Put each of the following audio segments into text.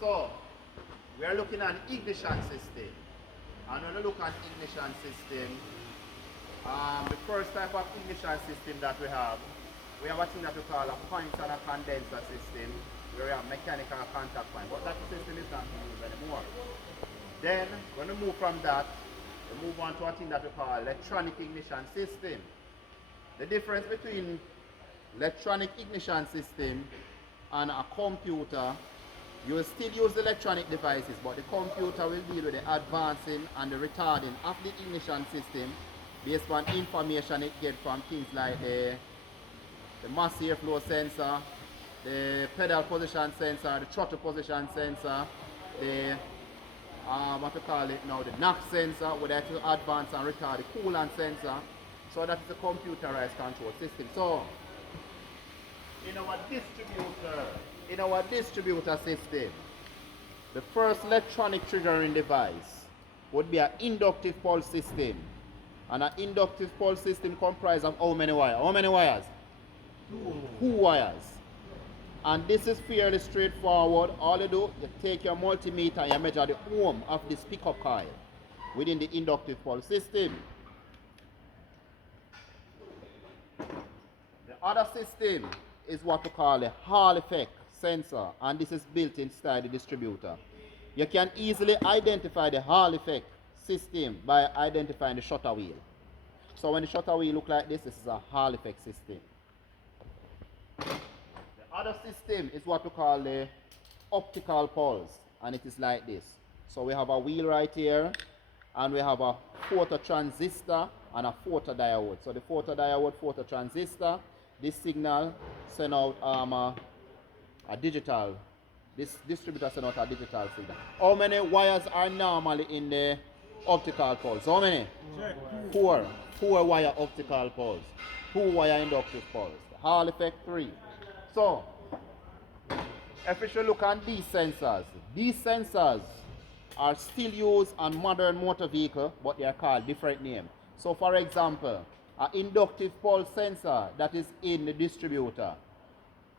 So, we are looking at ignition system. And when we look at ignition system, the first type of ignition system that we have a thing that we call a point and a condenser system, where we have mechanical contact point. But that system is not used anymore. Then, when we move from that, we move on to a thing that we call electronic ignition system. The difference between electronic ignition system and a computer, you will still use electronic devices, but the computer will deal with the advancing and the retarding of the ignition system based on information it gets from things like the mass airflow sensor, the pedal position sensor, the throttle position sensor, the what we call it now, the knock sensor, where they to advance and retard the coolant sensor. So that is a computerized control system. So in our distributor system, the first electronic triggering device would be an inductive pulse system. And an inductive pulse system comprises of how many wires? How many wires? Two wires. And this is fairly straightforward. All you do, you take your multimeter and you measure the ohm of this pickup coil within the inductive pulse system. The other system is what we call a Hall effect sensor, and this is built inside the distributor. You can easily identify the Hall effect system by identifying the shutter wheel. So when the shutter wheel look like this is a Hall effect system. The other system is what we call the optical pulse, and it is like this. So we have a wheel right here, and we have a phototransistor and a photodiode. So the photodiode, phototransistor, this signal send out a digital. This distributor send out a digital signal. How many wires are normally in the optical pulse? How many? Four. 4 wire optical pulse. 2 wire inductive pulse. The Hall effect 3. So if we should look at these sensors are still used on modern motor vehicle, but they are called different names. So for example, an inductive pulse sensor that is in the distributor,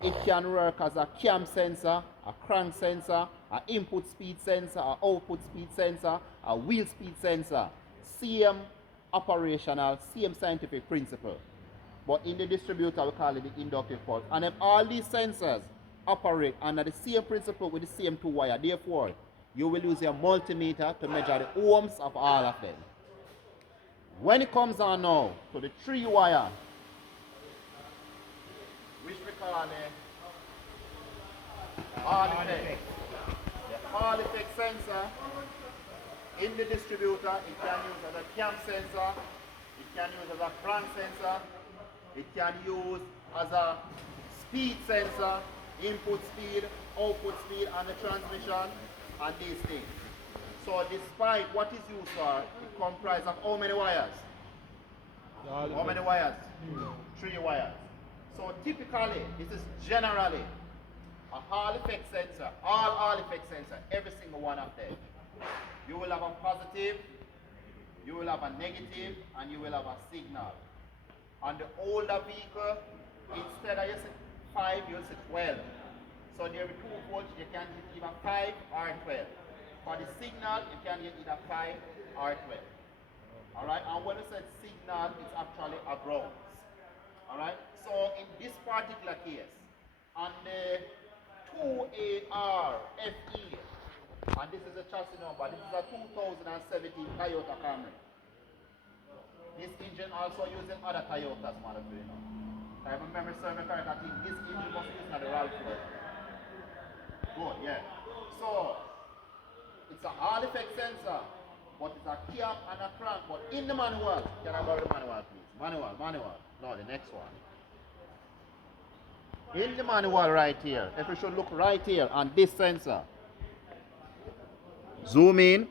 it can work as a cam sensor, a crank sensor, an input speed sensor, an output speed sensor, a wheel speed sensor. Same operational, same scientific principle. But in the distributor, we call it the inductive pulse. And if all these sensors operate under the same principle with the same 2 wire, therefore, you will use your multimeter to measure the ohms of all of them. When it comes on now to the 3 wire, which we call the Hall effect. The Hall effect sensor in the distributor, it can use as a cam sensor, it can use as a crank sensor, it can use as a speed sensor, input speed, output speed, and the transmission, and these things. So despite what is used for, it comprises of how many wires? How many wires? 3 wires. So typically, this is generally a Hall effect sensor, all Hall effect sensor, every single one of them. You will have a positive, you will have a negative, and you will have a signal. On the older vehicle, instead of you say 5, you'll say 12. So there are 2 volts, you can get either 5 or 12. For the signal, you can get either 5 or 12. Alright, and when we say signal, it's actually a ground. Alright, so in this particular case, on the 2ARFE, and this is a chassis number, this is a 2017 Toyota Camry. This engine also using other Toyotas model, you know. If I remember serving correct, I think this engine was using the RAV4. Good, yeah. So, it's a Hall effect sensor, but it's a cam and a crank. But in the manual, can I borrow the manual, please? Manual. No, the next one. In the manual right here, if we should look right here on this sensor, zoom in,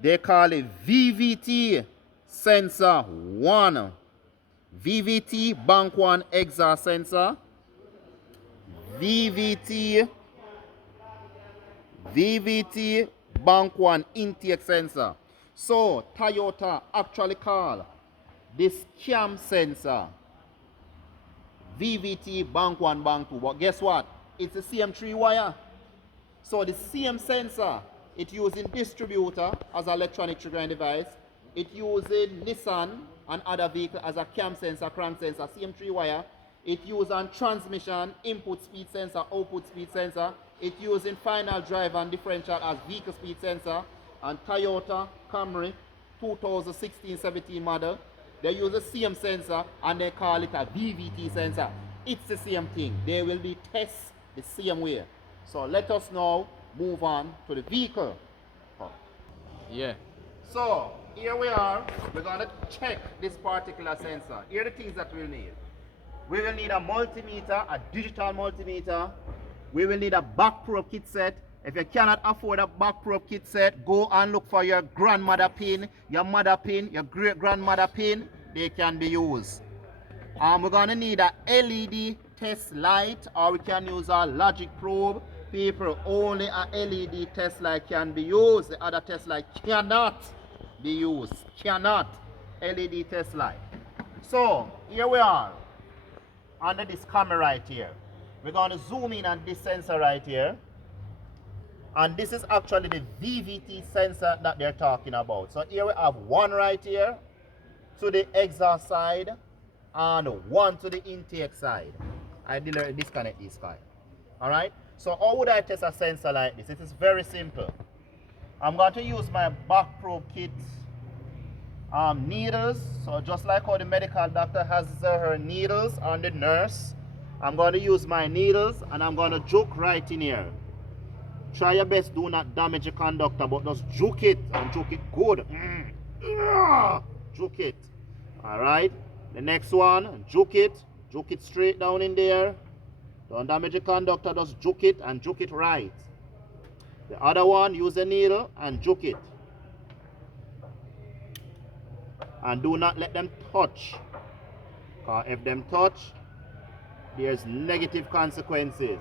they call it VVT sensor 1. VVT bank 1 exhaust sensor. VVT bank 1 intake sensor. So Toyota actually call this cam sensor VVT bank 1 bank 2, but guess what? It's the same 3 wire. So the same sensor, it using distributor as an electronic triggering device. It using Nissan and other vehicle as a cam sensor, crank sensor, same 3-wire. It using transmission, input speed sensor, output speed sensor. It using final drive and differential as vehicle speed sensor. And Toyota Camry 2016-17 model, they use the same sensor and they call it a VVT sensor. It's the same thing. They will be tested the same way. So let us now move on to the vehicle. Yeah. So here we are. We're going to check this particular sensor. Here are the things that we'll need. We will need a multimeter, a digital multimeter. We will need a back probe kit set. If you cannot afford a back probe kit set, go and look for your grandmother pin, your mother pin, your great grandmother pin. They can be used. We're going to need a LED test light, or we can use a logic probe. People, only a LED test light can be used. The other test light cannot be used. Cannot. LED test light. So here we are under this camera right here. We're going to zoom in on this sensor right here. And this is actually the VVT sensor that they're talking about. So here we have one right here to the exhaust side and one to the intake side. I disconnect this guy. Alright? So how would I test a sensor like this? It is very simple. I'm going to use my back probe kit needles. So just like how the medical doctor has her needles on the nurse, I'm going to use my needles and I'm going to juke right in here. Try your best, do not damage the conductor, but just juke it and juke it good. Juke it. Alright. The next one, juke it straight down in there. Don't damage the conductor, just juke it and juke it right. The other one, use a needle and juke it. And do not let them touch. Because if them touch, there's negative consequences.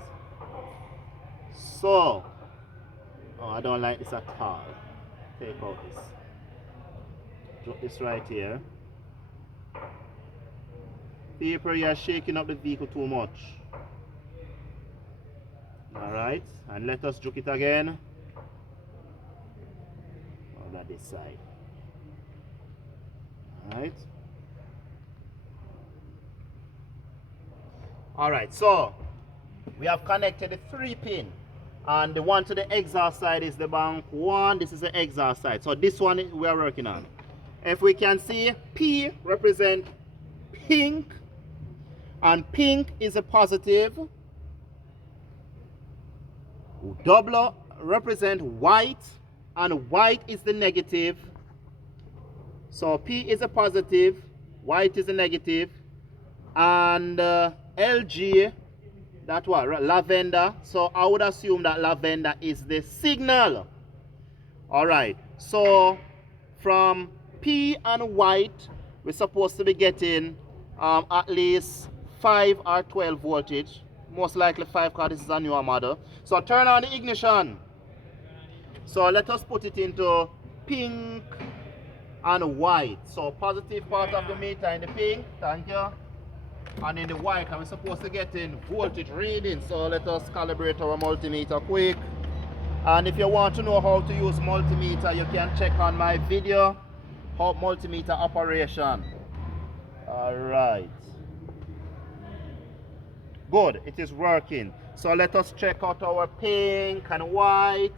So, oh, I don't like this at all. Take out this. Drop this right here. People, you are shaking up the vehicle too much. Alright, and let us juke it again. Over this side. Alright. Alright, so we have connected the 3 pin. And the one to the exhaust side is the bank 1. This is the exhaust side. So this one we are working on. If we can see, P represent pink. And pink is a positive. W represent white. And white is the negative. So P is a positive. White is a negative. And LG, that what? Lavender. So I would assume that lavender is the signal. Alright. So from P and white, we're supposed to be getting at least 5 or 12 voltage. Most likely 5 because this is a newer model. So turn on the ignition. So let us put it into pink and white. So positive part of the meter in the pink. Thank you. And in the white, I'm supposed to get in voltage reading. So let us calibrate our multimeter quick. And if you want to know how to use multimeter, you can check on my video, how multimeter operation. Alright. Good, it is working. So let us check out our pink and white.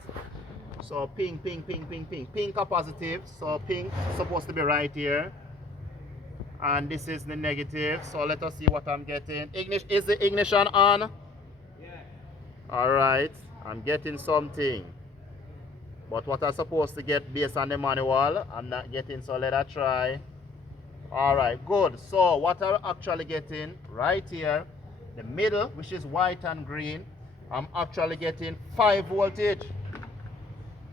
So pink, pink, pink, pink, pink. Pink are positive, so pink is supposed to be right here. And this is the negative, so let us see what I'm getting. Is the ignition on? Yeah. Alright, I'm getting something. But what I'm supposed to get based on the manual, I'm not getting, so let us try. Alright, good. So what I'm actually getting right here, the middle, which is white and green, I'm actually getting 5 voltage.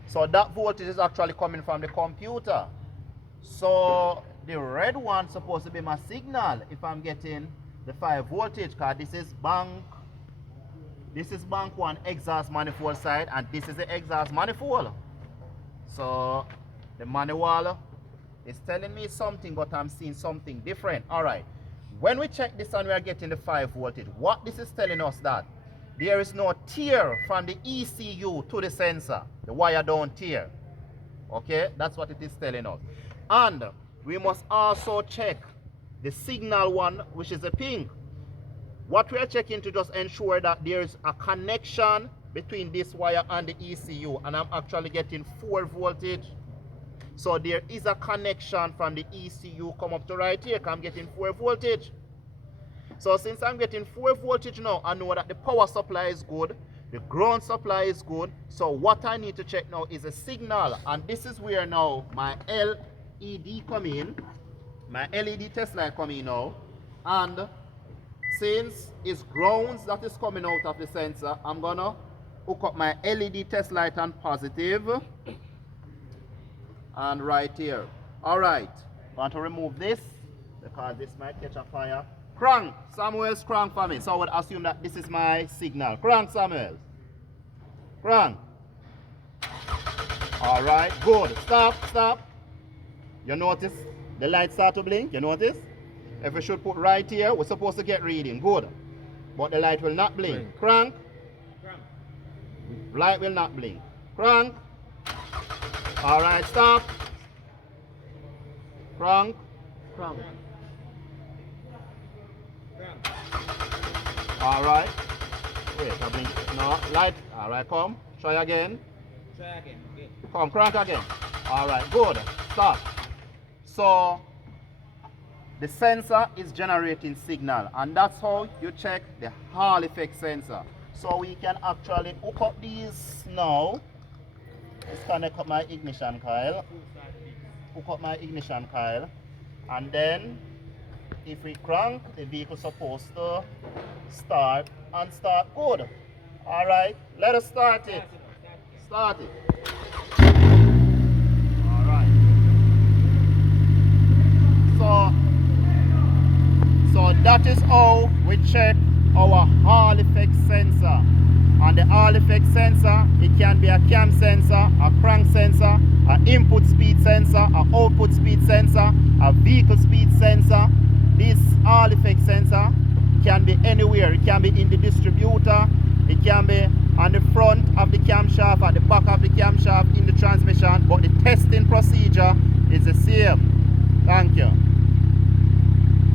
So that voltage is actually coming from the computer. So the red one supposed to be my signal if I'm getting the 5 voltage, because this is bank 1 exhaust manifold side, and this is the exhaust manifold. So the manual is telling me something, but I'm seeing something different. Alright, when we check this and we are getting the 5 voltage, what this is telling us that there is no tear from the ECU to the sensor. The wire don't tear. Okay, that's what it is telling us. And we must also check the signal one, which is a pink. What we are checking to just ensure that there is a connection between this wire and the ECU, and I'm actually getting 4 voltage. So there is a connection from the ECU come up to right here, because I'm getting 4 voltage. So since I'm getting 4 voltage now, I know that the power supply is good, the ground supply is good. So what I need to check now is a signal, and this is where now my LED come in, my LED test light come in now, and since it's grounds that is coming out of the sensor, I'm gonna hook up my LED test light on positive and right here. All right, I want to remove this because this might catch a fire. Crank, Samuel's crank for me. So I would assume that this is my signal. Crank, Samuel. Crank. All right, good. Stop, stop. You notice the light start to blink? You notice? If we should put right here, we're supposed to get reading. Good. But the light will not blink. Crank. Light will not blink. Crank. All right, stop. Crank. Crank. All right. Wait, I blink. No, light. All right, come. Try again. Try again. Okay. Come, crank again. All right, good. Stop. So the sensor is generating signal, and that's how you check the Hall effect sensor. So we can actually hook up these now. Let's connect up my ignition coil. Hook up my ignition coil, and then if we crank, the vehicle is supposed to start and start good. All right, let us start it. Start it. All right. So that is how we check our Hall effect sensor. And the Hall effect sensor, it can be a cam sensor, a crank sensor, an input speed sensor, an output speed sensor, a vehicle speed sensor. This Hall effect sensor can be anywhere. It can be in the distributor,